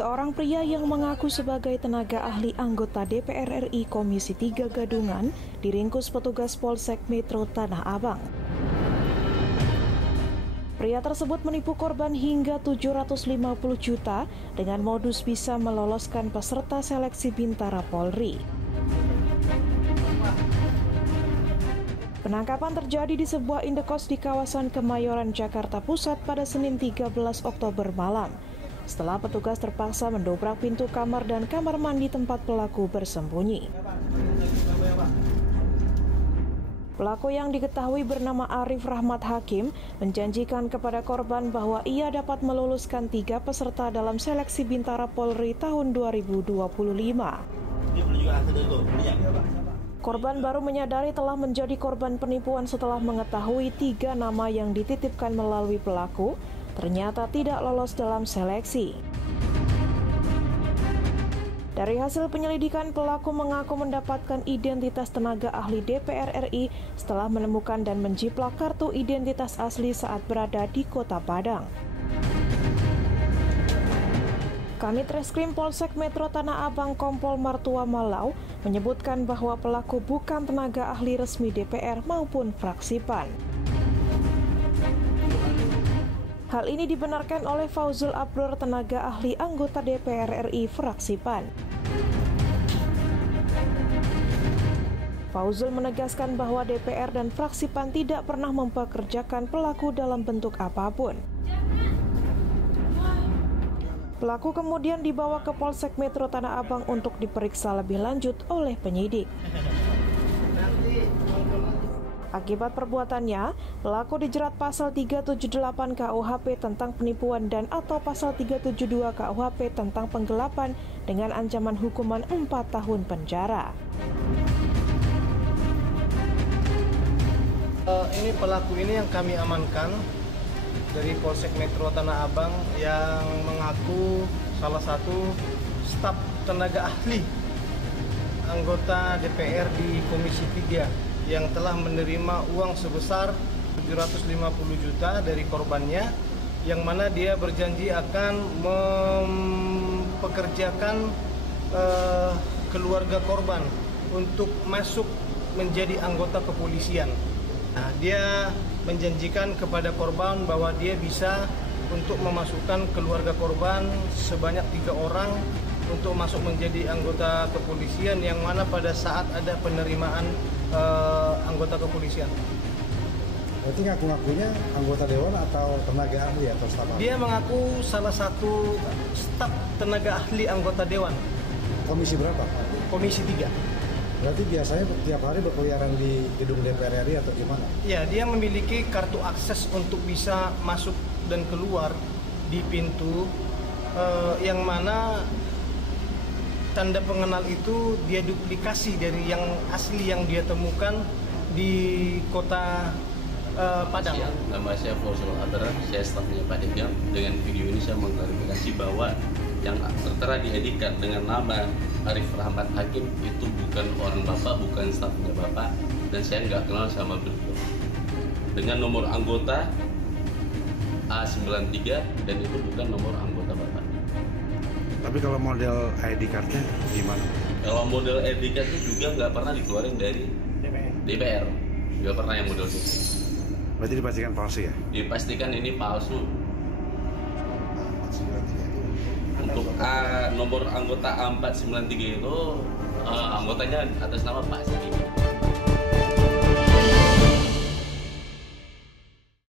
Seorang pria yang mengaku sebagai tenaga ahli anggota DPR RI Komisi 3 Gadungan diringkus petugas Polsek Metro Tanah Abang. Pria tersebut menipu korban hingga 750 juta dengan modus bisa meloloskan peserta seleksi Bintara Polri. Penangkapan terjadi di sebuah indekos di kawasan Kemayoran, Jakarta Pusat pada Senin 13 Oktober malam. Setelah petugas terpaksa mendobrak pintu kamar dan kamar mandi tempat pelaku bersembunyi. Pelaku yang diketahui bernama Arif Rahmat Hakim menjanjikan kepada korban bahwa ia dapat meluluskan 3 peserta dalam seleksi Bintara Polri tahun 2025. Korban baru menyadari telah menjadi korban penipuan setelah mengetahui 3 nama yang dititipkan melalui pelaku ternyata tidak lolos dalam seleksi. Dari hasil penyelidikan, pelaku mengaku mendapatkan identitas tenaga ahli DPR RI setelah menemukan dan menjiplak kartu identitas asli saat berada di Kota Padang. Kanit Reskrim Polsek Metro Tanah Abang Kompol Martua Malau menyebutkan bahwa pelaku bukan tenaga ahli resmi DPR maupun fraksi PAN. Hal ini dibenarkan oleh Fauzul Abror, tenaga ahli anggota DPR RI fraksi PAN. Fauzul menegaskan bahwa DPR dan fraksi PAN tidak pernah mempekerjakan pelaku dalam bentuk apapun. Pelaku kemudian dibawa ke Polsek Metro Tanah Abang untuk diperiksa lebih lanjut oleh penyidik. Akibat perbuatannya, pelaku dijerat pasal 378 KUHP tentang penipuan dan atau pasal 372 KUHP tentang penggelapan dengan ancaman hukuman 4 tahun penjara. Ini pelaku ini yang kami amankan dari Polsek Metro Tanah Abang yang mengaku salah satu staf tenaga ahli anggota DPR di Komisi 3 yang telah menerima uang sebesar 750 juta dari korbannya, yang mana dia berjanji akan mempekerjakan keluarga korban untuk masuk menjadi anggota kepolisian. Nah, dia menjanjikan kepada korban bahwa dia bisa untuk memasukkan keluarga korban sebanyak 3 orang untuk masuk menjadi anggota kepolisian, yang mana pada saat ada penerimaan anggota kepolisian. Berarti ngaku-ngakunya anggota dewan atau tenaga ahli atau staf? Dia mengaku salah satu staf tenaga ahli anggota dewan. Komisi berapa? Komisi 3. Berarti biasanya tiap hari berkeliaran di gedung DPR RI atau gimana? Ya, dia memiliki kartu akses untuk bisa masuk dan keluar di pintu yang mana tanda pengenal itu dia duplikasi dari yang asli yang dia temukan di Kota Padang. Nama saya Fauzul Abror, saya stafnya Pak Degam. Dengan video ini saya mengklarifikasi bahwa yang tertera dieditkan dengan nama Arif Rahmat Hakim itu bukan orang Bapak, bukan stafnya Bapak, dan saya nggak kenal sama beliau. Dengan nomor anggota A93 dan itu bukan nomor anggota Bapak. Tapi kalau model ID card-nya gimana? Kalau model ID card itu juga nggak pernah dikeluarin dari DPR. Nggak pernah yang model itu. Berarti dipastikan palsu ya? Dipastikan ini palsu. Untuk nomor anggota A493 itu anggotanya atas nama Pak Sandi.